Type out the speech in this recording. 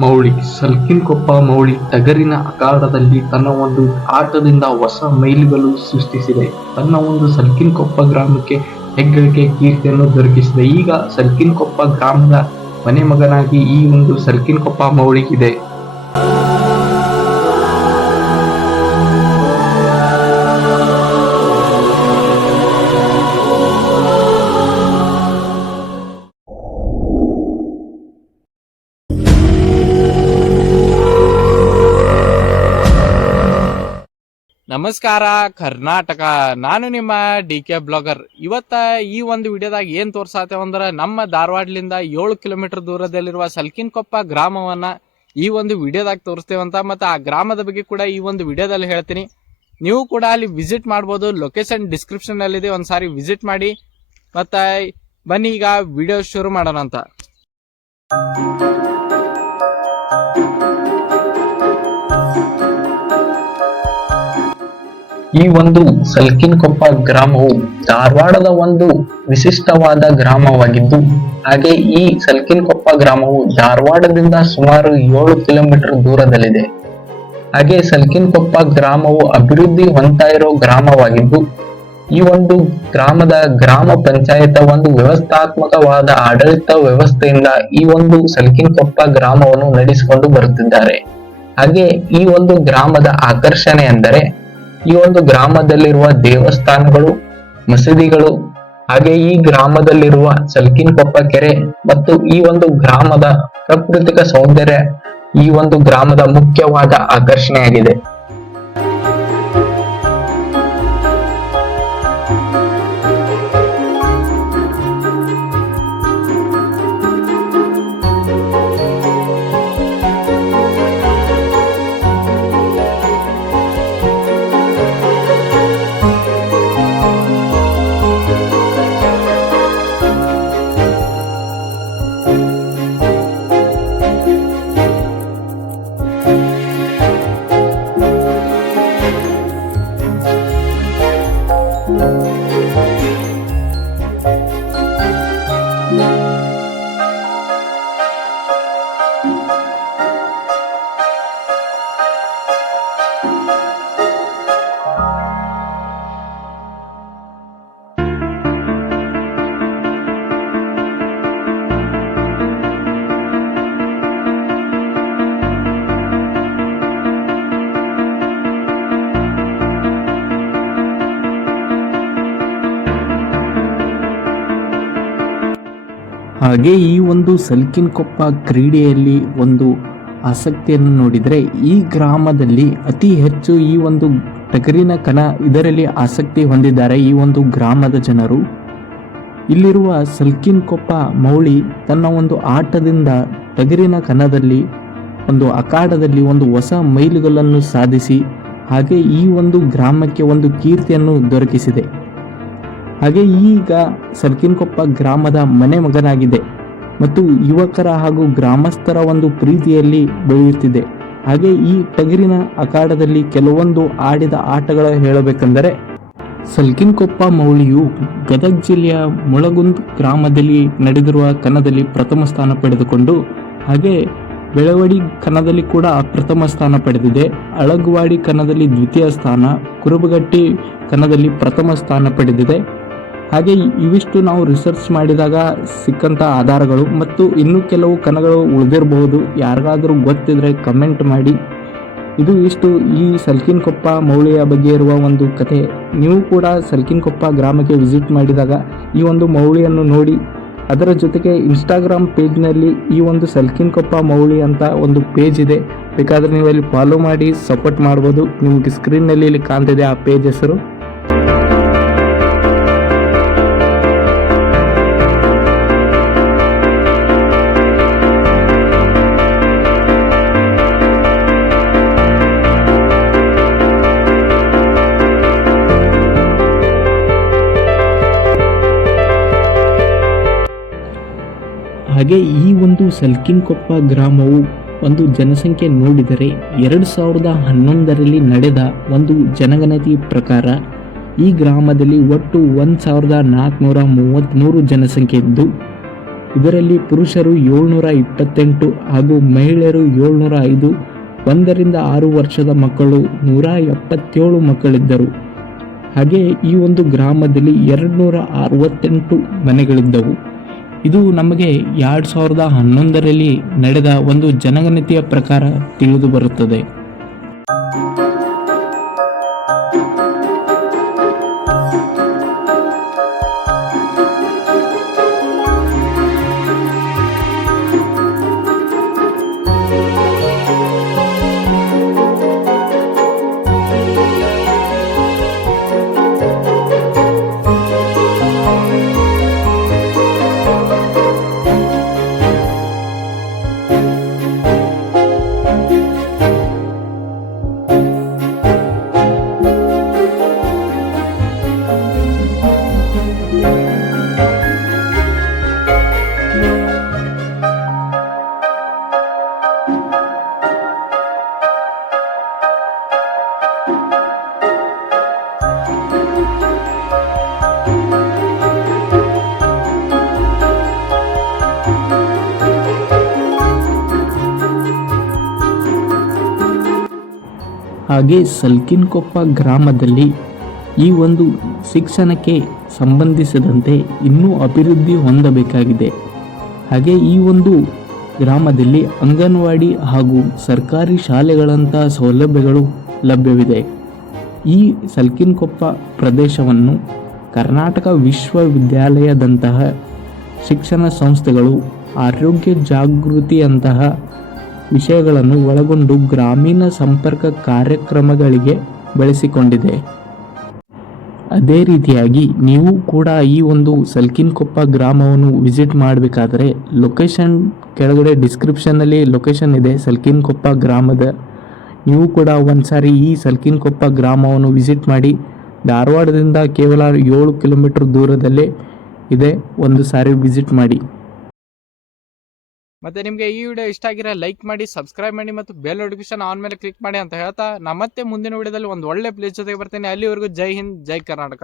ಸಲ್ಕಿನ್ಕೊಪ್ಪ ಮೌಳಿ ಟಗರಿನ ಅಖಾಡದಲ್ಲಿ ತನ್ನ ಒಂದು ಆಟದಿಂದ ಹೊಸ ಮೈಲಿಗಲ್ಲು ಸೃಷ್ಟಿಸಿದೆ. ತನ್ನ ಒಂದು ಸಲ್ಕಿನ್ಕೊಪ್ಪ ಗ್ರಾಮಕ್ಕೆ ಹೆಗ್ಗಳಿಕೆ ಕೀರ್ತಿಯನ್ನು ದೊರಕಿಸಿದೆ. ಈಗ ಸಲ್ಕಿನ್ಕೊಪ್ಪ ಗ್ರಾಮದ ಮನೆ ಮಗನಾಗಿ ಈ ಒಂದು ಸಲ್ಕಿನ್ಕೊಪ್ಪ ಮೌಳಿ ಇದೆ. ನಮಸ್ಕಾರ ಕರ್ನಾಟಕ, ನಾನು ನಿಮ್ಮ DK ಬ್ಲಾಗರ್. ಇವತ್ತ ಈ ಒಂದು ವಿಡಿಯೋದಾಗ ಏನ್ ತೋರ್ಸಾತೇವ ಅಂದ್ರ ನಮ್ಮ ಧಾರವಾಡಲಿಂದ 7 ಕಿಲೋಮೀಟರ್ ದೂರದಲ್ಲಿರುವ ಸಲ್ಕಿನ್ಕೊಪ್ಪ ಗ್ರಾಮವನ್ನ ಈ ಒಂದು ವಿಡಿಯೋದಾಗ ತೋರಿಸ್ತೇವಂತ. ಮತ್ತೆ ಆ ಗ್ರಾಮದ ಬಗ್ಗೆ ಕೂಡ ಈ ಒಂದು ವಿಡಿಯೋದಲ್ಲಿ ಹೇಳ್ತೀನಿ. ನೀವು ಕೂಡ ಅಲ್ಲಿ ವಿಸಿಟ್ ಮಾಡ್ಬೋದು. ಲೊಕೇಶನ್ ಡಿಸ್ಕ್ರಿಪ್ಷನ್ ಅಲ್ಲಿ ಇದೆ, ಒಂದ್ಸಾರಿ ವಿಸಿಟ್ ಮಾಡಿ. ಮತ್ತೆ ಬನ್ನಿ ಈಗ ವಿಡಿಯೋ ಶುರು ಮಾಡೋಣ ಅಂತ. ಈ ಒಂದು ಸಲ್ಕಿನ್ಕೊಪ್ಪ ಗ್ರಾಮವು ಧಾರವಾಡದ ಒಂದು ವಿಶಿಷ್ಟವಾದ ಗ್ರಾಮವಾಗಿದ್ದು, ಹಾಗೆ ಈ ಸಲ್ಕಿನ್ಕೊಪ್ಪ ಗ್ರಾಮವು ಧಾರವಾಡದಿಂದ ಸುಮಾರು 7 ಕಿಲೋಮೀಟರ್ ದೂರದಲ್ಲಿದೆ. ಹಾಗೆ ಸಲ್ಕಿನ್ಕೊಪ್ಪ ಗ್ರಾಮವು ಅಭಿವೃದ್ಧಿ ಹೊಂದ್ತಾ ಇರೋ ಗ್ರಾಮವಾಗಿದ್ದು, ಈ ಒಂದು ಗ್ರಾಮದ ಗ್ರಾಮ ಪಂಚಾಯತ ಒಂದು ವ್ಯವಸ್ಥಾತ್ಮಕವಾದ ಆಡಳಿತ ವ್ಯವಸ್ಥೆಯಿಂದ ಈ ಒಂದು ಸಲ್ಕಿನ್ಕೊಪ್ಪ ಗ್ರಾಮವನ್ನು ನಡೆಸಿಕೊಂಡು ಬರುತ್ತಿದ್ದಾರೆ. ಹಾಗೆ ಈ ಒಂದು ಗ್ರಾಮದ ಆಕರ್ಷಣೆ ಎಂದರೆ ಈ ಒಂದು ಗ್ರಾಮದಲ್ಲಿರುವ ದೇವಸ್ಥಾನಗಳು, ಮಸೀದಿಗಳು, ಹಾಗೆ ಈ ಗ್ರಾಮದಲ್ಲಿರುವ ಸಲ್ಕಿನ್ಕೊಪ್ಪ ಕೆರೆ ಮತ್ತು ಈ ಒಂದು ಗ್ರಾಮದ ಪ್ರಾಕೃತಿಕ ಸೌಂದರ್ಯ ಈ ಒಂದು ಗ್ರಾಮದ ಮುಖ್ಯವಾದ ಆಕರ್ಷಣೆಯಾಗಿದೆ. ಹಾಗೆ ಈ ಒಂದು ಸಲ್ಕಿನ್ಕೊಪ್ಪ ಕ್ರೀಡೆಯಲ್ಲಿ ಒಂದು ಆಸಕ್ತಿಯನ್ನು ನೋಡಿದರೆ, ಈ ಗ್ರಾಮದಲ್ಲಿ ಅತಿ ಹೆಚ್ಚು ಈ ಒಂದು ಟಗರಿನ ಕಣ ಇದರಲ್ಲಿ ಆಸಕ್ತಿ ಹೊಂದಿದ್ದಾರೆ ಈ ಒಂದು ಗ್ರಾಮದ ಜನರು. ಇಲ್ಲಿರುವ ಸಲ್ಕಿನ್ಕೊಪ್ಪ ಮೌಳಿ ತನ್ನ ಒಂದು ಆಟದಿಂದ ಟಗರಿನ ಕಣದಲ್ಲಿ ಒಂದು ಅಖಾಡದಲ್ಲಿ ಒಂದು ಹೊಸ ಮೈಲುಗಲ್ಲನ್ನು ಸಾಧಿಸಿ ಹಾಗೆ ಈ ಒಂದು ಗ್ರಾಮಕ್ಕೆ ಒಂದು ಕೀರ್ತಿಯನ್ನು ದೊರಕಿಸಿದೆ. ಹಾಗೆ ಈಗ ಸಲ್ಕಿನ್ಕೊಪ್ಪ ಗ್ರಾಮದ ಮನೆ ಮಗನಾಗಿದೆ ಮತ್ತು ಯುವಕರ ಹಾಗೂ ಗ್ರಾಮಸ್ಥರ ಒಂದು ಪ್ರೀತಿಯಲ್ಲಿ ಬೆಳೆಯುತ್ತಿದೆ. ಹಾಗೆ ಈ ಟಗರಿನ ಅಖಾಡದಲ್ಲಿ ಕೆಲವೊಂದು ಆಡಿದ ಆಟಗಳ ಹೇಳಬೇಕೆಂದರೆ, ಸಲ್ಕಿನ್ಕೊಪ್ಪ ಮೌಳಿಯು ಗದಗ ಜಿಲ್ಲೆಯ ಮುಳಗುಂದ್ ಗ್ರಾಮದಲ್ಲಿ ನಡೆದಿರುವ ಕಣದಲ್ಲಿ ಪ್ರಥಮ ಸ್ಥಾನ ಪಡೆದುಕೊಂಡು, ಹಾಗೆ ಬೆಳವಡಿ ಕಣದಲ್ಲಿ ಕೂಡ ಪ್ರಥಮ ಸ್ಥಾನ ಪಡೆದಿದೆ. ಅಳಗವಾಡಿ ಕಣದಲ್ಲಿ ದ್ವಿತೀಯ ಸ್ಥಾನ, ಕುರುಬಗಟ್ಟಿ ಕಣದಲ್ಲಿ ಪ್ರಥಮ ಸ್ಥಾನ ಪಡೆದಿದೆ. ಹಾಗೆ ಇವಿಷ್ಟು ನಾವು ರಿಸರ್ಚ್ ಮಾಡಿದಾಗ ಸಿಕ್ಕಂಥ ಆಧಾರಗಳು, ಮತ್ತು ಇನ್ನೂ ಕೆಲವು ಕಣಗಳು ಉಳಿದಿರಬಹುದು. ಯಾರಿಗಾದರೂ ಗೊತ್ತಿದ್ರೆ ಕಮೆಂಟ್ ಮಾಡಿ. ಇದು ಇಷ್ಟು ಈ ಸಲ್ಕಿನ್ಕೊಪ್ಪ ಮೌಳಿಯ ಬಗ್ಗೆ ಇರುವ ಒಂದು ಕಥೆ. ನೀವು ಕೂಡ ಸಲ್ಕಿನ್ಕೊಪ್ಪ ಗ್ರಾಮಕ್ಕೆ ವಿಸಿಟ್ ಮಾಡಿದಾಗ ಈ ಒಂದು ಮೌಳಿಯನ್ನು ನೋಡಿ, ಅದರ ಜೊತೆಗೆ ಇನ್ಸ್ಟಾಗ್ರಾಮ್ ಪೇಜ್ನಲ್ಲಿ ಈ ಒಂದು ಸಲ್ಕಿನ್ಕೊಪ್ಪ ಮೌಳಿ ಅಂತ ಒಂದು ಪೇಜ್ ಇದೆ, ಬೇಕಾದರೆ ನೀವು ಅಲ್ಲಿ ಫಾಲೋ ಮಾಡಿ ಸಪೋರ್ಟ್ ಮಾಡ್ಬೋದು. ನಿಮಗೆ ಸ್ಕ್ರೀನ್ನಲ್ಲಿ ಇಲ್ಲಿ ಕಾಣ್ತಿದೆ ಆ ಪೇಜ್ ಹೆಸರು. ಹಾಗೆ ಈ ಒಂದು ಸಲ್ಕಿನ್ಕೊಪ್ಪ ಗ್ರಾಮವು ಒಂದು ಜನಸಂಖ್ಯೆ ನೋಡಿದರೆ 2011ರಲ್ಲಿ ನಡೆದ ಒಂದು ಜನಗಣತಿ ಪ್ರಕಾರ ಈ ಗ್ರಾಮದಲ್ಲಿ ಒಟ್ಟು 1433 ಜನಸಂಖ್ಯೆ ಇದ್ದು, ಇದರಲ್ಲಿ ಪುರುಷರು 728 ಹಾಗೂ ಮಹಿಳೆಯರು 705, 1 ರಿಂದ 6 ವರ್ಷದ ಮಕ್ಕಳು 177 ಮಕ್ಕಳಿದ್ದರು. ಹಾಗೆ ಈ ಒಂದು ಗ್ರಾಮದಲ್ಲಿ 268 ಮನೆಗಳಿದ್ದವು. ಇದು ನಮಗೆ 2011ರಲ್ಲಿ ನಡೆದ ಒಂದು ಜನಗಣತಿಯ ಪ್ರಕಾರ ತಿಳಿದು ಬರುತ್ತದೆ. ಹಾಗೆ ಸಲ್ಕಿನ್ಕೊಪ್ಪ ಗ್ರಾಮದಲ್ಲಿ ಈ ಒಂದು ಶಿಕ್ಷಣಕ್ಕೆ ಸಂಬಂಧಿಸಿದಂತೆ ಇನ್ನೂ ಅಭಿವೃದ್ಧಿ ಹೊಂದಬೇಕಾಗಿದೆ. ಹಾಗೆ ಈ ಒಂದು ಗ್ರಾಮದಲ್ಲಿ ಅಂಗನವಾಡಿ ಹಾಗೂ ಸರ್ಕಾರಿ ಶಾಲೆಗಳಂಥ ಸೌಲಭ್ಯಗಳು ಲಭ್ಯವಿದೆ. ಈ ಸಲ್ಕಿನ್ಕೊಪ್ಪ ಪ್ರದೇಶವನ್ನು ಕರ್ನಾಟಕ ವಿಶ್ವವಿದ್ಯಾಲಯದಂತಹ ಶಿಕ್ಷಣ ಸಂಸ್ಥೆಗಳು ಆರೋಗ್ಯ ಜಾಗೃತಿಯಂತಹ ವಿಷಯಗಳನ್ನು ಒಳಗೊಂಡು ಗ್ರಾಮೀಣ ಸಂಪರ್ಕ ಕಾರ್ಯಕ್ರಮಗಳಿಗೆ ಬೆಳೆಸಿಕೊಂಡಿದೆ. ಅದೇ ರೀತಿಯಾಗಿ ನೀವು ಕೂಡ ಈ ಒಂದು ಸಲ್ಕಿನ್ಕೊಪ್ಪ ಗ್ರಾಮವನ್ನು ವಿಸಿಟ್ ಮಾಡಬೇಕಾದರೆ ಲೊಕೇಶನ್ ಕೆಳಗಡೆ ಡಿಸ್ಕ್ರಿಪ್ಷನ್ನಲ್ಲಿ ಲೊಕೇಶನ್ ಇದೆ ಸಲ್ಕಿನ್ಕೊಪ್ಪ ಗ್ರಾಮದ. ನೀವು ಕೂಡ ಒಂದ್ಸಾರಿ ಈ ಸಲ್ಕಿನ್ಕೊಪ್ಪ ಗ್ರಾಮವನ್ನು ವಿಸಿಟ್ ಮಾಡಿ. ಧಾರವಾಡದಿಂದ ಕೇವಲ 7 ಕಿಲೋಮೀಟರ್ ದೂರದಲ್ಲೇ ಇದೆ. ಒಂದು ಸಾರಿ ವಿಸಿಟ್ ಮಾಡಿ. ಮತ್ತೆ ನಿಮಗೆ ಈ ವಿಡಿಯೋ ಇಷ್ಟ ಆಗಿರೋ ಲೈಕ್ ಮಾಡಿ, ಸಬ್ಸ್ಕ್ರೈಬ್ ಮಾಡಿ ಮತ್ತು ಬೆಲ್ ನೋಟಿಫಿಕೇಶನ್ ಆನ್ ಮೇಲೆ ಕ್ಲಿಕ್ ಮಾಡಿ ಅಂತ ಹೇಳ್ತಾ, ನಾ ಮತ್ತೆ ಮುಂದಿನ ವಿಡಿಯೋದಲ್ಲಿ ಒಂದು ಒಳ್ಳೆ ಪ್ಲೇಸ್ ಜೊತೆಗೆ ಬರ್ತೀನಿ. ಅಲ್ಲಿವರೆಗೂ ಜೈ ಹಿಂದ್, ಜೈ ಕರ್ನಾಟಕ.